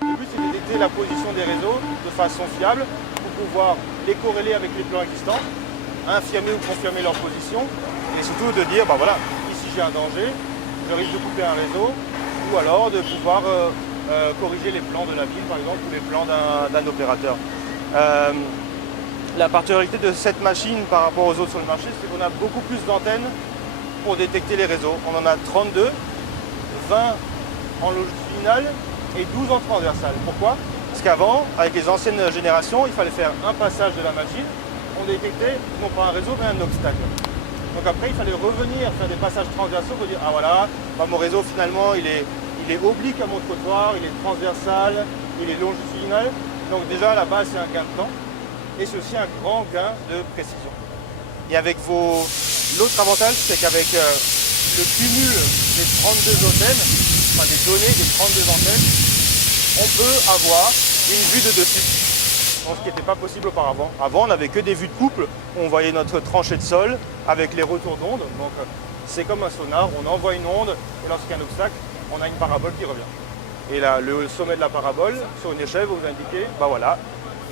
Le but c'est de détecter la position des réseaux de façon fiable pour pouvoir les corréler avec les plans existants, infirmer ou confirmer leur position et surtout de dire, bah voilà, ici j'ai un danger, je risque de couper un réseau, ou alors de pouvoir corriger les plans de la ville par exemple ou les plans d'un opérateur. La particularité de cette machine par rapport aux autres sur le marché, c'est qu'on a beaucoup plus d'antennes pour détecter les réseaux. On en a 32, 20 en longitudinal et 12 en transversal. Pourquoi? Parce qu'avant, avec les anciennes générations, il fallait faire un passage de la machine. On détectait non pas un réseau mais un obstacle. Donc après, il fallait revenir faire des passages transversaux pour dire ah voilà, bah, mon réseau finalement il est oblique à mon trottoir, il est transversal, il est longitudinal. Donc déjà à la base c'est un gain de temps et c'est aussi un grand gain de précision. Et avec l'autre avantage, c'est qu'avec le cumul des 32 antennes, enfin des données des 32 antennes, on peut avoir une vue de dessus. Ce qui n'était pas possible auparavant. Avant, on n'avait que des vues de couple, on voyait notre tranchée de sol avec les retours d'ondes. Donc c'est comme un sonar, on envoie une onde et lorsqu'il y a un obstacle, on a une parabole qui revient. Et là, le sommet de la parabole, sur une échelle, vous indiquez, bah voilà,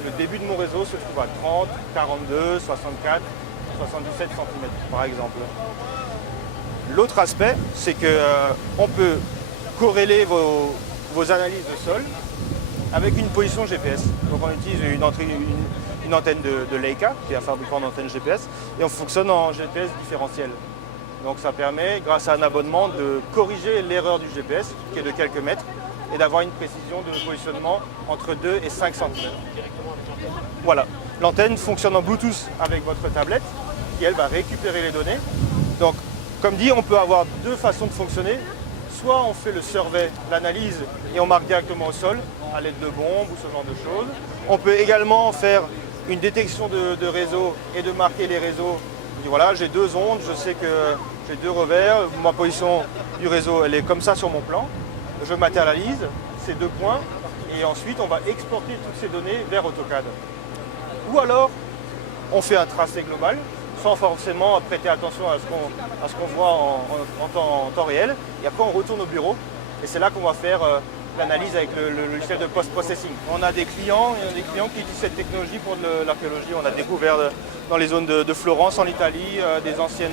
le début de mon réseau se trouve à 30, 42, 64, 77 cm par exemple. L'autre aspect, c'est qu'on peut corréler vos analyses de sol avec une position GPS. Donc on utilise une antenne de Leica, qui est un fabricant d'antennes GPS, et on fonctionne en GPS différentiel. Donc ça permet, grâce à un abonnement, de corriger l'erreur du GPS, qui est de quelques mètres, et d'avoir une précision de positionnement entre 2 et 5 cm. Voilà, l'antenne fonctionne en Bluetooth avec votre tablette, qui elle va récupérer les données. Donc, comme dit, on peut avoir deux façons de fonctionner. Soit on fait le survey, l'analyse, et on marque directement au sol, à l'aide de bombes ou ce genre de choses. On peut également faire une détection de réseau et de marquer les réseaux. On dit voilà, j'ai deux ondes, je sais que j'ai deux revers, ma position du réseau elle est comme ça sur mon plan. Je matérialise ces deux points et ensuite on va exporter toutes ces données vers AutoCAD. Ou alors on fait un tracé global sans forcément prêter attention à ce qu'on voit en temps réel. Et après on retourne au bureau et c'est là qu'on va faire l'analyse avec le logiciel de post-processing. On a des clients qui utilisent cette technologie pour de l'archéologie. On a découvert dans les zones de Florence en Italie des anciens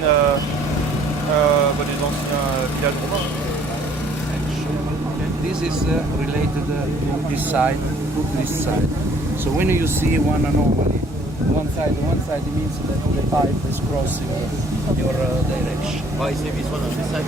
villages romains. This is related to this side, to this side. So when you see one anomaly, one side means that the pipe is crossing your direction. Oh, you see this one on this side?